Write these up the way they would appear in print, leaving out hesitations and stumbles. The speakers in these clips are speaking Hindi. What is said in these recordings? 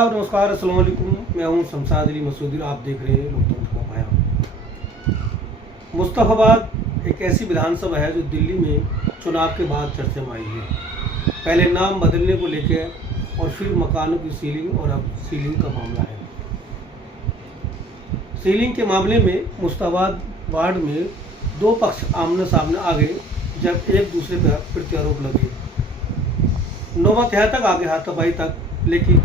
आदाब, नमस्कार, अस्सलाम वालेकुम। मैं हूं शमशाद अली मसूदी। आप देख रहे हैं लोकतंत्र का पाया। मुस्तफाबाद एक ऐसी विधानसभा है जो दिल्ली में चुनाव के बाद चर्चा में आई है। पहले नाम बदलने को लेकर और फिर मकानों की सीलिंग और अब सीलिंग का मामला है। सीलिंग के मामले में मुस्तफाबाद वार्ड में दो पक्ष आमने सामने आ गए जब एक दूसरे पर प्रत्यारोप लगे। नौबत यहाँ तक आगे हाथापाई तक, लेकिन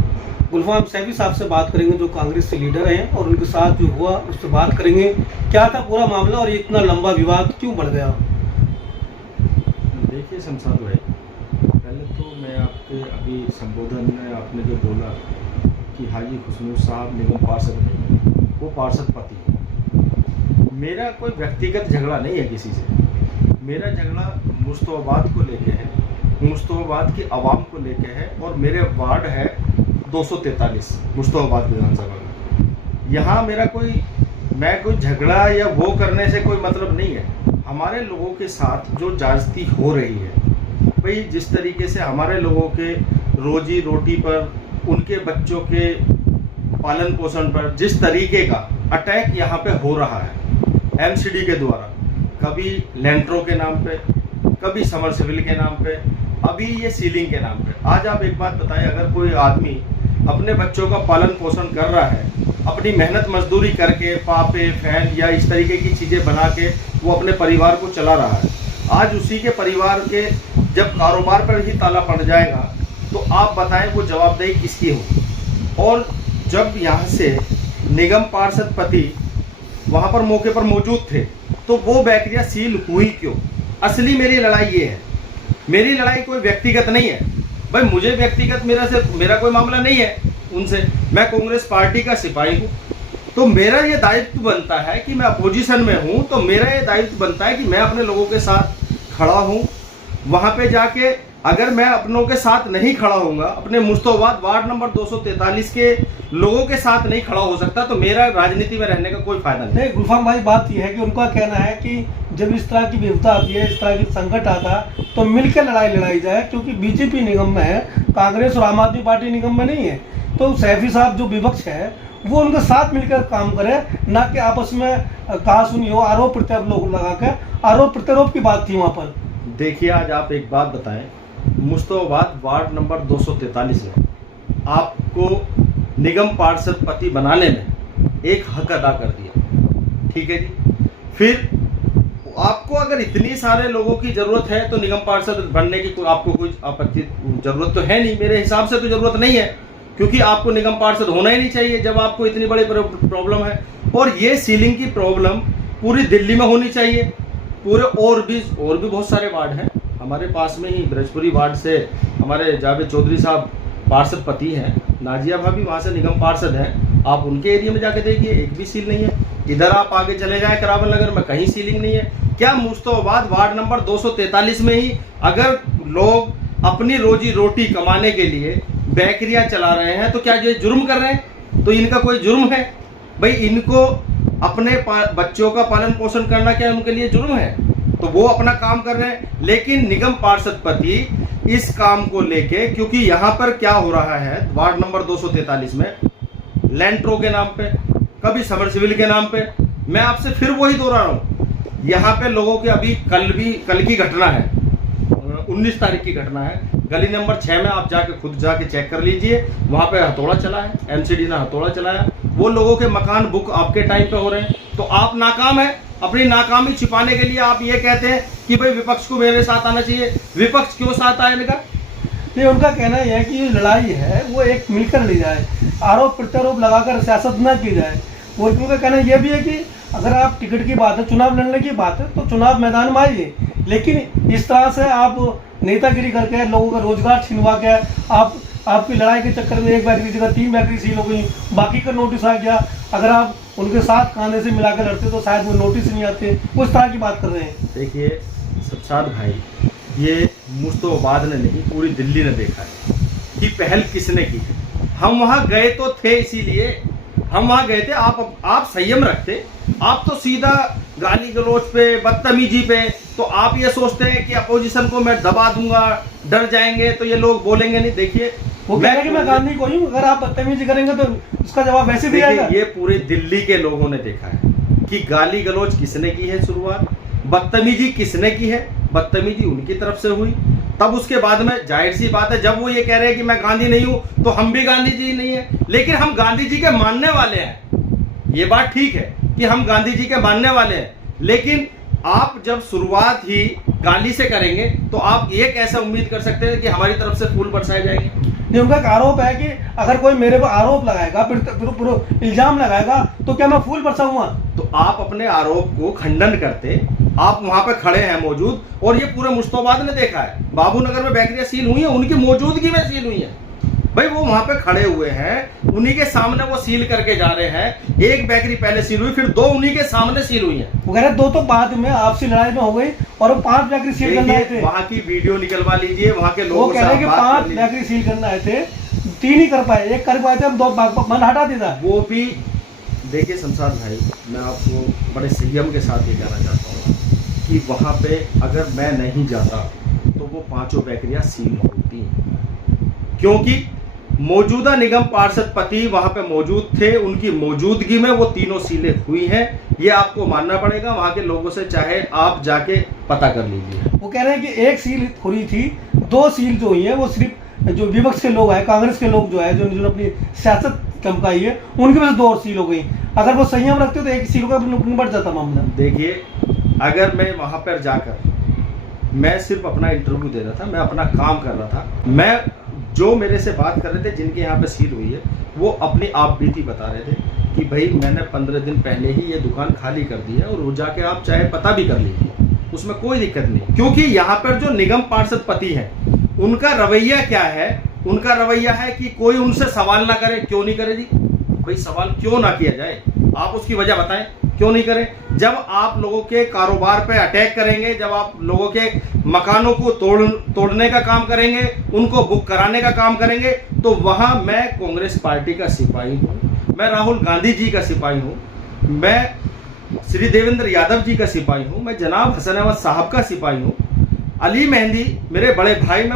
गुलफाम सैफी साहब से बात करेंगे जो कांग्रेस से लीडर हैं और उनके साथ जो हुआ उससे बात करेंगे। क्या था पूरा मामला और इतना लंबा विवाद क्यों बढ़ गया? देखिए शमशाद भाई, पहले तो मैं आपके अभी संबोधन में आपने जो बोला कि हाजी खुशनूर साहब निगम पार्षद नहीं, वो पार्षद पति है। मेरा कोई व्यक्तिगत झगड़ा नहीं है किसी से। मेरा झगड़ा मुस्तफाबाद को लेके है, मुस्तफाबाद की आवाम को लेके है और मेरे वार्ड है 243 मुस्तफाबाद विधानसभा में। यहाँ मेरा मैं कोई झगड़ा या वो करने से कोई मतलब नहीं है। हमारे लोगों के साथ जो ज्यादती हो रही है भाई, जिस तरीके से हमारे लोगों के रोजी रोटी पर, उनके बच्चों के पालन पोषण पर जिस तरीके का अटैक यहाँ पे हो रहा है एमसीडी के द्वारा, कभी लेंट्रो के नाम पे, कभी समरसेबल के नाम पे, अभी ये सीलिंग के नाम पे। आज आप एक बात बताएं, अगर कोई आदमी अपने बच्चों का पालन पोषण कर रहा है, अपनी मेहनत मजदूरी करके पापे फैन या इस तरीके की चीज़ें बना के वो अपने परिवार को चला रहा है, आज उसी के परिवार के जब कारोबार पर ही ताला पड़ जाएगा तो आप बताएं वो जवाबदेही किसकी होगी? और जब यहाँ से निगम पार्षद पति वहाँ पर मौके पर मौजूद थे तो वो बेकरियाँ सील हुई क्यों? असली मेरी लड़ाई ये है। मेरी लड़ाई कोई व्यक्तिगत नहीं है भाई, मुझे व्यक्तिगत मेरा कोई मामला नहीं है उनसे। मैं कांग्रेस पार्टी का सिपाही हूँ, तो मेरा ये दायित्व बनता है कि मैं अपोजिशन में हूँ, तो मेरा ये दायित्व बनता है कि मैं अपने लोगों के साथ खड़ा हूँ। वहाँ पे जाके अगर मैं अपनों के साथ नहीं खड़ा होऊंगा, अपने मुस्तफाबाद वार्ड नंबर 243 के लोगों के साथ नहीं खड़ा हो सकता, तो मेरा राजनीति में रहने का कोई फायदा नहीं। गुलफाम भाई, बात यह है कि उनका कहना है कि जब इस तरह की विपदा आती है, इस तरह की संकट आता है, तो मिलकर लड़ाई जाए, क्योंकि बीजेपी निगम में है, कांग्रेस और आम आदमी पार्टी निगम में नहीं है। तो सैफी साहब जो विपक्ष है वो उनके साथ मिलकर काम करे, ना कि आपस में कहा सुनी हो, आरोप प्रत्यारोप लोग लगा के आरोप प्रत्यारोप की बात थी वहाँ पर। देखिए, आज आप एक बात बताएं, मुस्तफाबाद वार्ड नंबर 243 में आपको निगम पार्षद पति बनाने में एक हक अदा कर दिया, ठीक है जी। फिर आपको अगर इतनी सारे लोगों की जरूरत है तो निगम पार्षद बनने की आपको कोई आपत्ति जरूरत तो है नहीं, मेरे हिसाब से तो जरूरत नहीं है, क्योंकि आपको निगम पार्षद होना ही नहीं चाहिए जब आपको इतनी बड़ी प्रॉब्लम है। और ये सीलिंग की प्रॉब्लम पूरी दिल्ली में होनी चाहिए, पूरे और भी बहुत सारे वार्ड हैं हमारे पास में ही। ब्रजपुरी वार्ड से हमारे जावेद चौधरी साहब पार्षद पति हैं, नाजिया भाभी वहाँ से निगम पार्षद हैं। आप उनके एरिया में जाके देखिए, एक भी सील नहीं है। इधर आप आगे चले जाएं करावल नगर में, कहीं सीलिंग नहीं है। क्या मुस्तफाबाद वार्ड नंबर 243 में ही अगर लोग अपनी रोजी रोटी कमाने के लिए बेकरियां चला रहे हैं तो क्या ये जुर्म कर रहे हैं? तो इनका कोई जुर्म है भाई? इनको अपने बच्चों का पालन पोषण करना क्या उनके लिए जुर्म है? तो वो अपना काम कर रहे हैं, लेकिन निगम पार्षद पति इस काम को लेके, क्योंकि यहाँ पर क्या हो रहा है वार्ड नंबर 243 में, लेंट्रो के नाम पे, कभी समरसेबल के नाम पे, मैं आपसे फिर वही दोहरा रहा हूँ, यहाँ पे लोगों के अभी कल की घटना है, 19 तारीख की घटना है, गली नंबर 6 में आप खुद जाके चेक कर लीजिए, वहां पे हथौड़ा चला है, एमसीडी ने हथौड़ा चलाया, वो लोगों के मकान बुक आपके टाइम पे हो रहे हैं। तो आप नाकाम है, अपनी नाकामी छिपाने के लिए आप ये कहते हैं कि भाई विपक्ष को मेरे साथ आना चाहिए। विपक्ष क्यों साथ आए इनका? नहीं, उनका कहना यह है कि लड़ाई है वो एक मिलकर ली जाए, आरोप प्रत्यारोप लगाकर सियासत न की जाए। वो उनका कहना यह भी है कि अगर आप टिकट की बात है, चुनाव लड़ने की बात है, तो चुनाव मैदान में आइए, लेकिन इस तरह से आप नेतागिरी करके लोगों का रोजगार छिनवा के आपकी लड़ाई के चक्कर में एक बेकरी की जगह 3 बेकरी सील हो गई, बाकी का नोटिस आ गया। अगर आप उनके साथ कांधे से मिलाकर लड़ते तो शायद वो नोटिस नहीं आते। उस तरह की बात कर रहे हैं। देखिए शमशाद भाई, ये मुस्तफाबाद ने नहीं, पूरी दिल्ली ने देखा है कि पहल किसने की है। हम वहाँ गए तो थे, इसीलिए हम वहाँ गए थे। आप संयम रखते, आप तो सीधा गाली गलौज पे, बदतमीजी पे, तो आप ये सोचते हैं कि अपोजिशन को मैं दबा दूंगा, डर जाएंगे तो ये लोग बोलेंगे नहीं। देखिए, वो कह रहे हैं कि मैं गांधी को हूँ, अगर आप बदतमीजी करेंगे तो उसका जवाब वैसे भी आएगा। ये पूरे दिल्ली के लोगों ने देखा है कि गाली गलौज किसने की है शुरुआत, बदतमीजी किसने की है, बदतमीजी उनकी तरफ से हुई। तब उसके बाद में जाहिर सी बात है, जब वो ये कह रहे हैं कि मैं गांधी नहीं हूं तो हम भी गांधी जी नहीं है, लेकिन हम गांधी जी के मानने वाले हैं। ये बात ठीक है कि हम गांधी जी के मानने वाले हैं, लेकिन आप जब शुरुआत ही गाली से करेंगे तो आप ये कैसे उम्मीद कर सकते हैं कि हमारी तरफ से फूल बरसाए जाएंगे। ये उनका एक आरोप है कि अगर कोई मेरे पर आरोप लगाएगा, फिर इल्जाम लगाएगा तो क्या मैं फूल बरसाऊंगा। तो आप अपने आरोप को खंडन करते, आप वहां पे खड़े हैं मौजूद, और ये पूरे मुश्तोबाद ने देखा है, बाबूनगर में बेकरियां सील हुई हैं, उनकी मौजूदगी में सील हुई हैं। भाई वो वहां पे खड़े हुए हैं, उन्हीं के सामने वो सील करके जा रहे हैं। एक बेकरी पहले सील हुई, फिर 2 उन्हीं के सामने सील हुई हैं। वो कह रहे 2 तो बाद में आपसी लड़ाई में हो गई और वो 5 बेकरी सील करने आए थे। वहां की वीडियो निकलवा लीजिए, वहां के लोगों वो कह रहे हैं कि 5 बेकरी सील करने आए थे, 3 ही कर पाए, 1 कर पाए थे, हम 2 मन हटा देता। वो भी देखिए शमशाद भाई, मैं आपको बड़े संयम के साथ ये कहना चाहता हूँ कि वहां पे अगर मैं नहीं जाता तो वो 5 बेकरियां सील होती, क्योंकि मौजूदा निगम पार्षद पति वहां पे मौजूद थे, उनकी मौजूदगी में वो 3 सीलें हुई हैं। ये आपको मानना पड़ेगा वहां के लोगों से, चाहे आप जाके पता कर लीजिए। वो कह रहे हैं कि 1 सील खुली थी, 2 सील जो हुई है वो सिर्फ जो विपक्ष के लोग हैं, कांग्रेस के लोग जो है, जो अपनी सियासत चमकाई है, उनकी वजह से 2 और सील हो गई। अगर वो संयम रखते तो 1 सील का बढ़ जाता मामला। देखिए, अगर मैं वहां पर जाकर मैं सिर्फ अपना इंटरव्यू दे रहा था, मैं अपना काम कर रहा था, मैं जो मेरे से बात कर रहे थे जिनके यहाँ पे सील हुई है, वो अपनी आप बीती बता रहे थे कि भाई मैंने 15 दिन पहले ही ये दुकान खाली कर दी है, और वो जाके आप चाहे पता भी कर लीजिए, उसमें कोई दिक्कत नहीं। क्योंकि यहाँ पर जो निगम पार्षद पति हैं, उनका रवैया क्या है? उनका रवैया है कि कोई उनसे सवाल ना करे। क्यों नहीं करे जी? भाई सवाल क्यों ना किया जाए? आप उसकी वजह बताएं, क्यों नहीं करें? जब आप लोगों के कारोबार पे अटैक करेंगे, जब आप लोगों के मकानों को तोड़ने का काम करेंगे, उनको बुक कराने का काम करेंगे, तो वहां मैं कांग्रेस पार्टी का सिपाही हूं, मैं राहुल गांधी जी का सिपाही हूं, मैं श्री देवेंद्र यादव जी का सिपाही हूं, मैं जनाब हसन अहमद साहब का सिपाही हूं। अली मेहंदी मेरे बड़े भाई में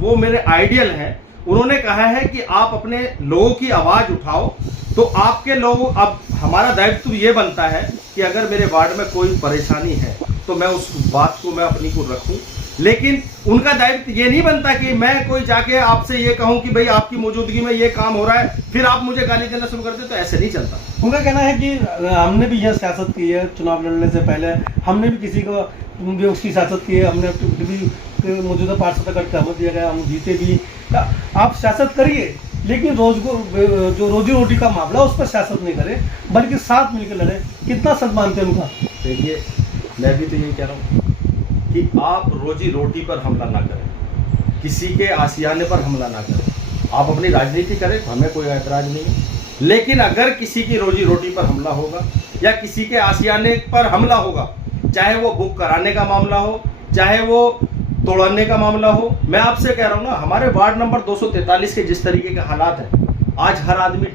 वो मेरे आइडियल हैं। उन्होंने कहा है कि आप अपने लोगों की आवाज उठाओ, तो आपके लोग, अब हमारा दायित्व ये बनता है कि अगर मेरे वार्ड में कोई परेशानी है तो मैं उस बात को मैं अपनी को रखूं, लेकिन उनका दायित्व ये नहीं बनता कि मैं कोई जाके आपसे ये कहूं कि भाई आपकी मौजूदगी में ये काम हो रहा है, फिर आप मुझे गाली देना शुरू कर दे। तो ऐसे नहीं चलता। उनका कहना है कि हमने भी यह सियासत की है, चुनाव लड़ने से पहले हमने भी किसी को भी उसकी सियासत की है, हमने भी मौजूदा पार्षद का सहमत दिया गया, हम जीते भी। आप सियासत करिए, लेकिन जो रोजी रोटी का मामला उस पर सियासत नहीं करें, बल्कि साथ मिलकर लड़े। कितना सच मानते हैं उनका? देखिए, मैं भी तो यही कह रहा हूँ कि आप रोजी रोटी पर हमला ना करें, किसी के आशियाने पर हमला ना करें। आप अपनी राजनीति करें, हमें कोई ऐतराज नहीं है, लेकिन अगर किसी की रोजी रोटी पर हमला होगा या किसी के आशियाने पर हमला होगा, चाहे वो बुक कराने का मामला हो, चाहे वो तोड़ने का मामला हो, मैं आपसे कह रहा हूँ ना, हमारे वार्ड नंबर 243 के जिस तरीके के हालात हैं, आज हर आदमी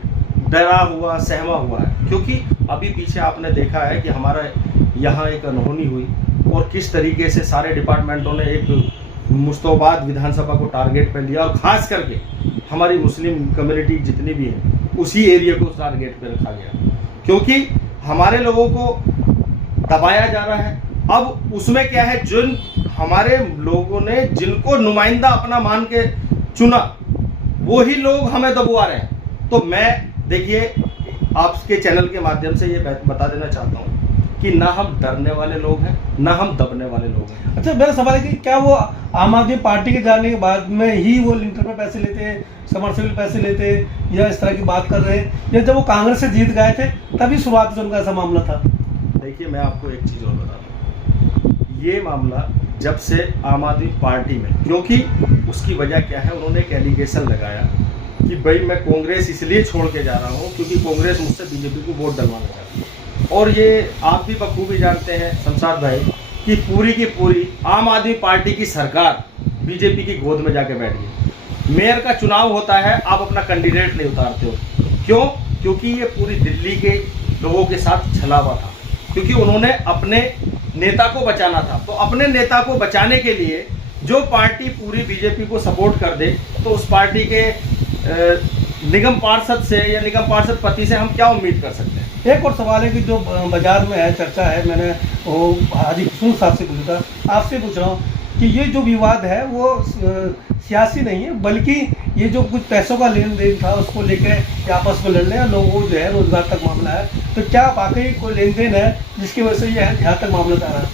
डरा हुआ, सहमा हुआ है। क्योंकि अभी पीछे आपने देखा है कि हमारा यहाँ एक अनहोनी हुई, और किस तरीके से सारे डिपार्टमेंटों ने एक मुश्तोबाद विधानसभा को टारगेट पर लिया, और खास करके हमारी मुस्लिम कम्युनिटी जितनी भी है उसी एरिया को टारगेट पर रखा गया, क्योंकि हमारे लोगों को दबाया जा रहा है। अब उसमें क्या है, जिन हमारे लोगों ने जिनको नुमाइंदा अपना मान के चुना, वो ही लोग हमें दबवा रहे हैं। तो मैं देखिए आपके चैनल के माध्यम से ये बता देना चाहता हूँ कि ना हम डरने वाले लोग हैं, ना हम दबने वाले लोग हैं। अच्छा, मेरा सवाल है कि क्या वो आम आदमी पार्टी के जाने के बाद में ही वो लिंटर में पैसे लेते हैं, समरसेबल पैसे लेते हैं, या इस तरह की बात कर रहे हैं, या जब वो कांग्रेस से जीत गए थे तभी शुरुआत से उनका ऐसा मामला था? देखिए, मैं आपको एक चीज़ और बता दूँ, ये मामला जब से आम आदमी पार्टी में, क्योंकि उसकी वजह क्या है, उन्होंने एक एलिगेशन लगाया कि भाई मैं कांग्रेस इसलिए छोड़ के जा रहा हूँ क्योंकि कांग्रेस मुझसे बीजेपी को वोट डलवाना चाहती है। और ये आप भी बखूबी जानते हैं शमशाद भाई कि पूरी की पूरी आम आदमी पार्टी की सरकार बीजेपी की गोद में जाके बैठ गई। मेयर का चुनाव होता है, आप अपना कैंडिडेट नहीं उतारते हो। क्यों? क्योंकि ये पूरी दिल्ली के लोगों के साथ छला हुआ था, क्योंकि उन्होंने अपने नेता को बचाना था। तो अपने नेता को बचाने के लिए जो पार्टी पूरी बीजेपी को सपोर्ट कर दे, तो उस पार्टी के निगम पार्षद से या निगम पार्षद पति से हम क्या उम्मीद कर सकते हैं? एक और सवाल है कि जो बाजार में है चर्चा है, मैंने वो हाजी हुस्नू साहब से पूछा था, आपसे पूछ रहा हूँ कि ये जो विवाद है वो सियासी नहीं है, बल्कि ये जो कुछ पैसों का लेन देन था उसको लेकर आपस में लड़ने या लोगों जो है रोजगार तक मामला है, तो क्या वाकई कोई लेन देन है जिसकी वजह से ये यहाँ तक मामला आ रहा है?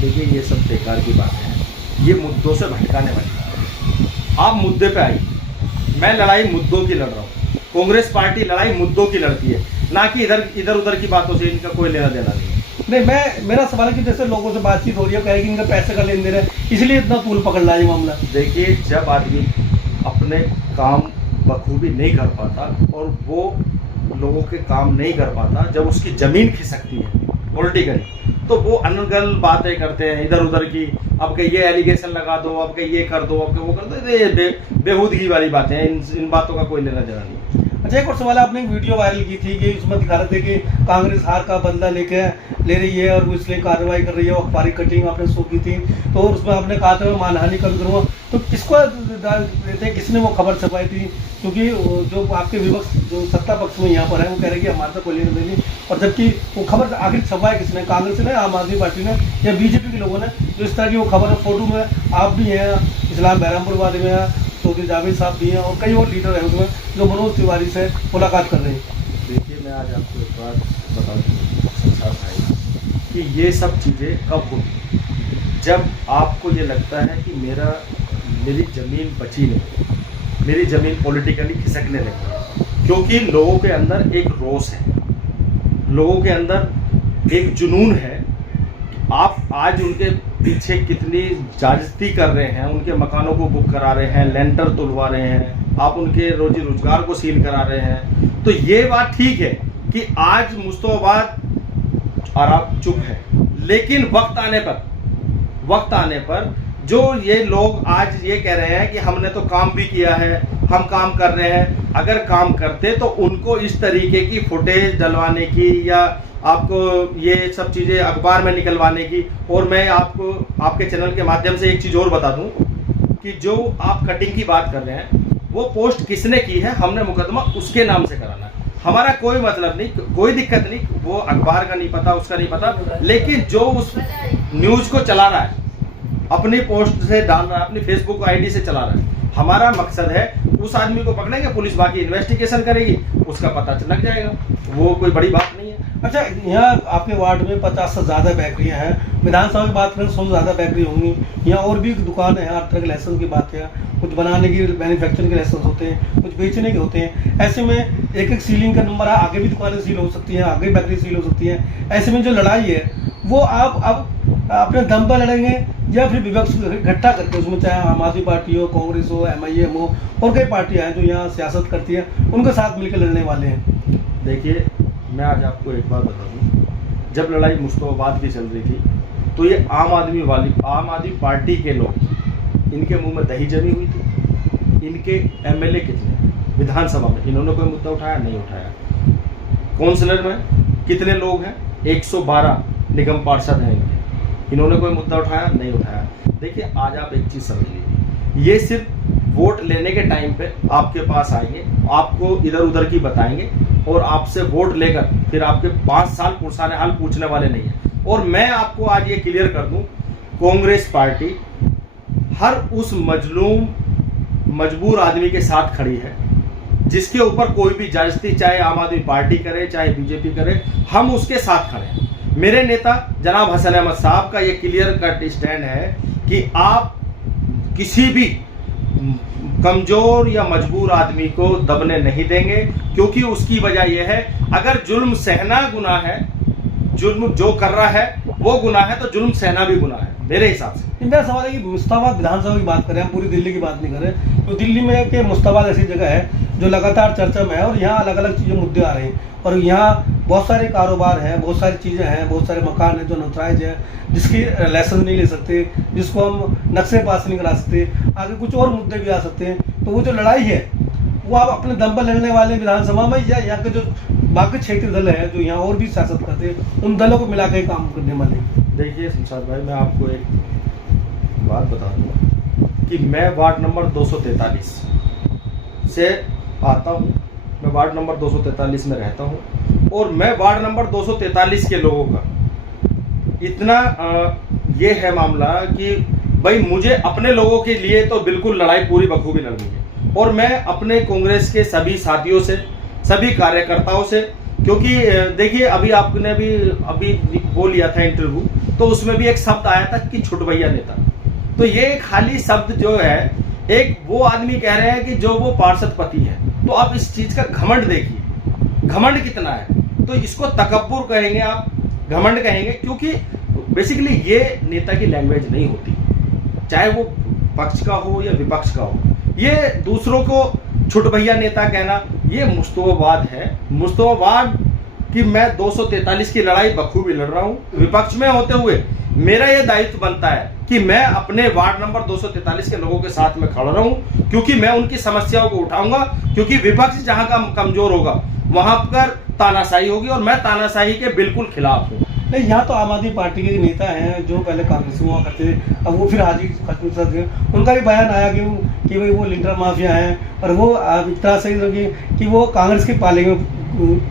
देखिए, ये सब बेकार की बात है, ये मुद्दों से भटकाने वाली बात है। आप मुद्दे पे आइए, मैं लड़ाई मुद्दों की लड़ रहा हूँ। कांग्रेस पार्टी लड़ाई मुद्दों की लड़ती है, ना कि इधर उधर की बातों से इनका कोई लेना देना नहीं है। नहीं, मेरा सवाल है कि जैसे लोगों से बातचीत हो रही है, कह रहे कि इनका पैसे का लेन देन है, इसलिए इतना तूल पकड़ रहा है ये मामला। देखिए, जब आदमी अपने काम बखूबी नहीं कर पाता और वो लोगों के काम नहीं कर पाता, जब उसकी ज़मीन खिसकती है पॉलिटिकली, तो वो अनगल बातें करते हैं इधर उधर की। अब के ये एलिगेशन लगा दो, अब के ये कर दो, अब के वो कर दो, ये बेहूदगी वाली बातें हैं, इन बातों का कोई लेना देना नहीं। अच्छा, एक और सवाल, आपने एक वीडियो वायरल की थी कि उसमें दिखा रहे थे कि कांग्रेस हार का बदला ले रही है और वो इसलिए कार्रवाई कर रही है, और अखबारी कटिंग आपने शो की थी, तो उसमें आपने कहा था मैं मानहानि का भी करूँगा, तो किसको देते, किसने वो खबर छपाई थी? क्योंकि जो आपके विपक्ष जो सत्ता पक्ष में यहाँ पर है वो कह रहे कि हमारे तो कोई लेना देनी, और जबकि वो खबर आखिर छपाई किसने? कांग्रेस ने, आम आदमी पार्टी ने, या बीजेपी के लोगों ने? जो इस तरह की वो खबर, फोटो में आप भी हैं, इस्लाम बहरामपुर वाले में हैं, चौधरी जावेद साहब भी हैं, और कई और लीडर हैं उसमें जो मनोज तिवारी से मुलाकात कर रहे हैं। देखिए, मैं आज आपको एक बात बता दूँ कि ये सब चीज़ें कब होती, जब आपको ये लगता है कि मेरी ज़मीन बची नहीं, मेरी ज़मीन पॉलिटिकली खिसकने लगी, क्योंकि लोगों के अंदर एक रोष है, लोगों के अंदर एक जुनून है। आप आज उनके पीछे कितनी जाजती कर रहे हैं, उनके मकानों को बुक करा रहे हैं, लेंटर तुलवा रहे हैं, आप उनके रोजी रोजगार को सील करा रहे हैं, तो ये बात ठीक है कि आज मुस्तफाबाद और आप चुप है, लेकिन वक्त आने पर जो ये लोग आज ये कह रहे हैं कि हमने तो काम भी किया है, हम काम कर रहे हैं, अगर काम करते तो उनको इस तरीके की फुटेज डलवाने की या आपको ये सब चीज़ें अखबार में निकलवाने की। और मैं आपको आपके चैनल के माध्यम से एक चीज़ और बता दूं कि जो आप कटिंग की बात कर रहे हैं, वो पोस्ट किसने की है, हमने मुकदमा उसके नाम से कराना है, हमारा कोई मतलब नहीं, कोई दिक्कत नहीं, वो अखबार का नहीं पता, उसका नहीं पता, लेकिन जो उस न्यूज़ को चला रहा है, अपनी पोस्ट से डाल रहा है, अपनी फेसबुक आईडी से चला रहा है, हमारा मकसद है उस आदमी को पकड़ेंगे, पुलिस बाकी इन्वेस्टिगेशन करेगी, उसका पता लग जाएगा, वो कोई बड़ी बात नहीं है। अच्छा, यहाँ आपके वार्ड में 50 से ज़्यादा बेकरियाँ हैं, विधानसभा की बात करें 100 से ज़्यादा बेकरी होंगी, यहाँ और भी दुकान है, हर तरह के लाइसेंस की बात है, कुछ बनाने की मैन्युफैक्चरिंग के लाइसेंस होते हैं, कुछ बेचने के होते हैं। ऐसे में एक एक सीलिंग का नंबर है, आगे भी दुकानें सील हो सकती हैं, आगे बेकरी सील हो सकती हैं। ऐसे में जो लड़ाई है वो आप अब अपने दम पर लड़ेंगे या फिर विपक्ष इकट्ठा करके, उसमें चाहे आम आदमी पार्टी हो, कांग्रेस हो, MIM हो, और कई पार्टियां हैं जो यहाँ सियासत करती हैं, उनके साथ मिलकर लड़ने वाले हैं? देखिए, मैं आज आपको एक बात बता दूं, जब लड़ाई मुस्तफाबाद की चल रही थी तो ये आम आदमी पार्टी के लोग, इनके मुंह में दही जमी हुई थी। इनके MLA कितने विधानसभा में, इन्होंने कोई मुद्दा उठाया? नहीं उठाया। काउंसिलर में कितने लोग हैं? 112 निगम पार्षद हैं इनके, इन्होंने कोई मुद्दा उठाया? नहीं उठाया। देखिए, आज आप एक चीज़ समझ लीजिए, ये सिर्फ वोट लेने के टाइम पे आपके पास आएंगे, आपको इधर उधर की बताएंगे और आपसे वोट लेकर फिर आपके 5 साल पुराने हाल पूछने वाले नहीं है। और मैं आपको आज ये क्लियर कर दूं, कांग्रेस पार्टी हर उस मजबूर आदमी के साथ खड़ी है जिसके ऊपर कोई भी जायजती, चाहे आम आदमी पार्टी करे चाहे बीजेपी करे, हम उसके साथ खड़े हैं। मेरे नेता जनाब हसन अहमद साहब का ये क्लियर कट स्टैंड है कि आप किसी भी कमजोर या मजबूर आदमी को दबने नहीं देंगे, क्योंकि उसकी वजह यह है, अगर जुल्म सहना गुनाह है, जुल्म जो कर रहा है वो गुनाह है, तो जुल्म सहना भी गुनाह है मेरे हिसाब से। मेरा सवाल है कि मुस्तफाबाद विधानसभा की बात करें, हम पूरी दिल्ली की बात नहीं करें, तो दिल्ली में के मुस्तफाबाद ऐसी जगह है जो लगातार चर्चा में है, और यहाँ अलग अलग चीज़ें मुद्दे आ रहे हैं, और यहाँ बहुत सारे कारोबार हैं, बहुत सारी चीज़ें हैं, बहुत सारे मकान हैं जो नोटराइज है, जिसकी लाइसेंस नहीं ले सकते, जिसको हम नक्शे पास नहीं करा सकते, आगे कुछ और मुद्दे भी आ सकते हैं। तो वो जो लड़ाई है वो आप अपने दम पर लड़ने वाले विधानसभा में, या यहाँ के जो बाकी क्षेत्रीय दल है जो यहाँ और भी सियासत करते हैं, उन दलों को मिला के काम करने वाले? देखिए शमशाद भाई, मैं आपको एक बात बता दूँ कि मैं वार्ड नंबर 243 से आता हूँ, मैं वार्ड नंबर 243 में रहता हूँ और मैं वार्ड नंबर 243 के लोगों का इतना ये है मामला कि भाई मुझे अपने लोगों के लिए तो बिल्कुल लड़ाई पूरी बखूबी लड़नी है और मैं अपने कांग्रेस के सभी साथियों से, सभी कार्यकर्ताओं से, क्योंकि देखिए अभी आपने अभी वो लिया था इंटरव्यू, तो उसमें भी एक शब्द आया था कि छुटभैया नेता। तो ये खाली शब्द जो है, एक वो आदमी कह रहे हैं कि जो वो पार्षद पति है, तो आप इस चीज का घमंड देखिए, घमंड कितना है। तो इसको तकब्बुर कहेंगे आप, घमंड कहेंगे, क्योंकि बेसिकली ये नेता की लैंग्वेज नहीं होती, चाहे वो पक्ष का हो या विपक्ष का हो। ये दूसरों को छुटभैया नेता कहना, ये मुस्तवाद है, मुस्तवाद कि मैं 243 की लड़ाई बखूबी लड़ रहा हूं। विपक्ष में होते हुए मेरा यह दायित्व बनता है कि मैं अपने वार्ड नंबर 243 के लोगों के साथ में खड़ा रहूं, क्योंकि मैं उनकी समस्याओं को उठाऊंगा, क्योंकि विपक्ष जहां का कमजोर होगा वहां पर तानाशाही होगी और मैं तानाशाही के बिल्कुल खिलाफ हूं। नहीं, यहाँ तो आम आदमी पार्टी के नेता हैं जो पहले कांग्रेस में हुआ करते थे, अब वो फिर हाजी खत्म थे। उनका भी बयान आया कि भाई वो लिंटर माफिया हैं, और वो इस तरह से कि वो कांग्रेस के पाले में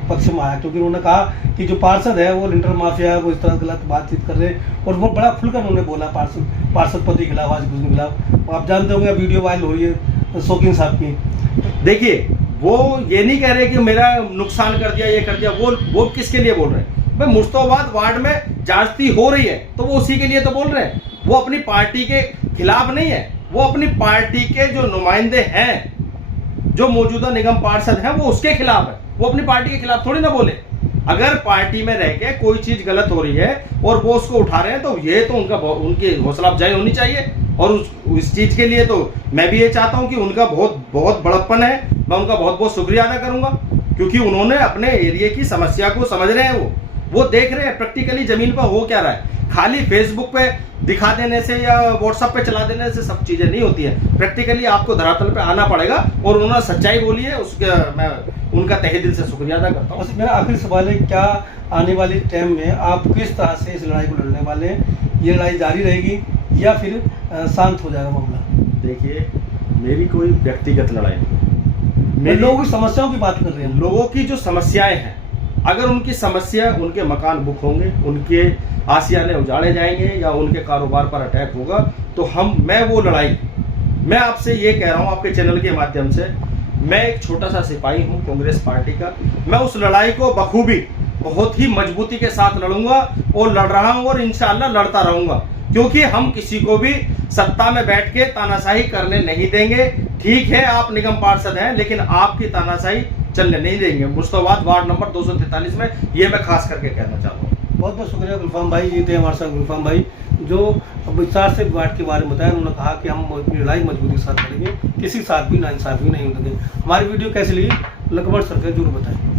पक्ष में आया, क्योंकि उन्होंने कहा कि जो पार्षद है वो लिंटर माफिया है, वो इस तरह गलत बातचीत कर रहे हैं, और वो बड़ा खुलकर उन्होंने बोला पार्षद पति के खिलाफ, आज के खिलाफ। आप जानते होंगे वीडियो वायरल हो रही है शौकीन साहब की। देखिए वो ये नहीं कह रहे कि मेरा नुकसान कर दिया, ये कर दिया, वो किसके लिए बोल रहे हैं भाई? मुस्तफाबाद वार्ड में जांचती हो रही है तो वो उसी के लिए तो बोल रहे हैं, वो अपनी पार्टी के खिलाफ नहीं है, वो अपनी पार्टी के जो नुमाइंदे हैं, जो मौजूदा निगम पार्षद हैं, वो उसके खिलाफ है, वो अपनी पार्टी के खिलाफ थोड़ी ना बोले। अगर पार्टी में रह के कोई चीज गलत हो रही है और वो उसको उठा रहे हैं तो ये तो उनकी हौसला अफजाई होनी चाहिए, और उस चीज के लिए तो मैं भी ये चाहता हूं कि उनका बहुत बड़प्पन है, मैं उनका बहुत शुक्रिया अदा करूंगा, क्योंकि उन्होंने अपने एरिया की समस्या को समझ रहे हैं, वो देख रहे हैं प्रैक्टिकली जमीन पर हो क्या रहा है। खाली फेसबुक पे दिखा देने से या व्हाट्सएप पे चला देने से सब चीजें नहीं होती है, प्रैक्टिकली आपको धरातल पे आना पड़ेगा, और उन्होंने सच्चाई बोली है, उसके मैं उनका तहे दिल से शुक्रिया अदा करता हूँ। मेरा आखिरी सवाल है, क्या आने वाले टाइम में आप किस तरह से इस लड़ाई को लड़ने वाले हैं? ये लड़ाई जारी रहेगी या फिर शांत हो जाएगा मामला? देखिए मेरी कोई व्यक्तिगत लड़ाई नहीं, मैं लोगों की समस्याओं की बात कर रहे हैं। लोगों की जो समस्याएं हैं, अगर उनकी समस्या, उनके मकान बुक होंगे, उनके आशियाने उजाड़े जाएंगे या उनके कारोबार पर अटैक होगा, तो मैं वो लड़ाई, मैं आपसे ये कह रहा हूं आपके चैनल के माध्यम से, मैं एक छोटा सा सिपाही हूं कांग्रेस पार्टी का, मैं उस लड़ाई को बखूबी बहुत ही मजबूती के साथ लड़ूंगा और लड़ रहा हूं और इंशाअल्लाह लड़ता रहूंगा, क्योंकि हम किसी को भी सत्ता में बैठ के तानाशाही करने नहीं देंगे। ठीक है आप निगम पार्षद हैं, लेकिन आपकी तानाशाही चलने नहीं देंगे मुस्तफाबाद वार्ड नंबर 243 में, ये मैं खास करके कहना चाहता हूँ। बहुत बहुत शुक्रिया गुलफाम भाई, ये थे हमारे साथ गुलफाम भाई जो विस्तार से वार्ड के बारे में बताया। उन्होंने कहा कि हम अपनी लड़ाई मजबूती के साथ करेंगे, किसी साथ भी नाइंसाफी नहीं होने देंगे। हमारी वीडियो कैसी लगी, कमेंट करके जरूर बताएं।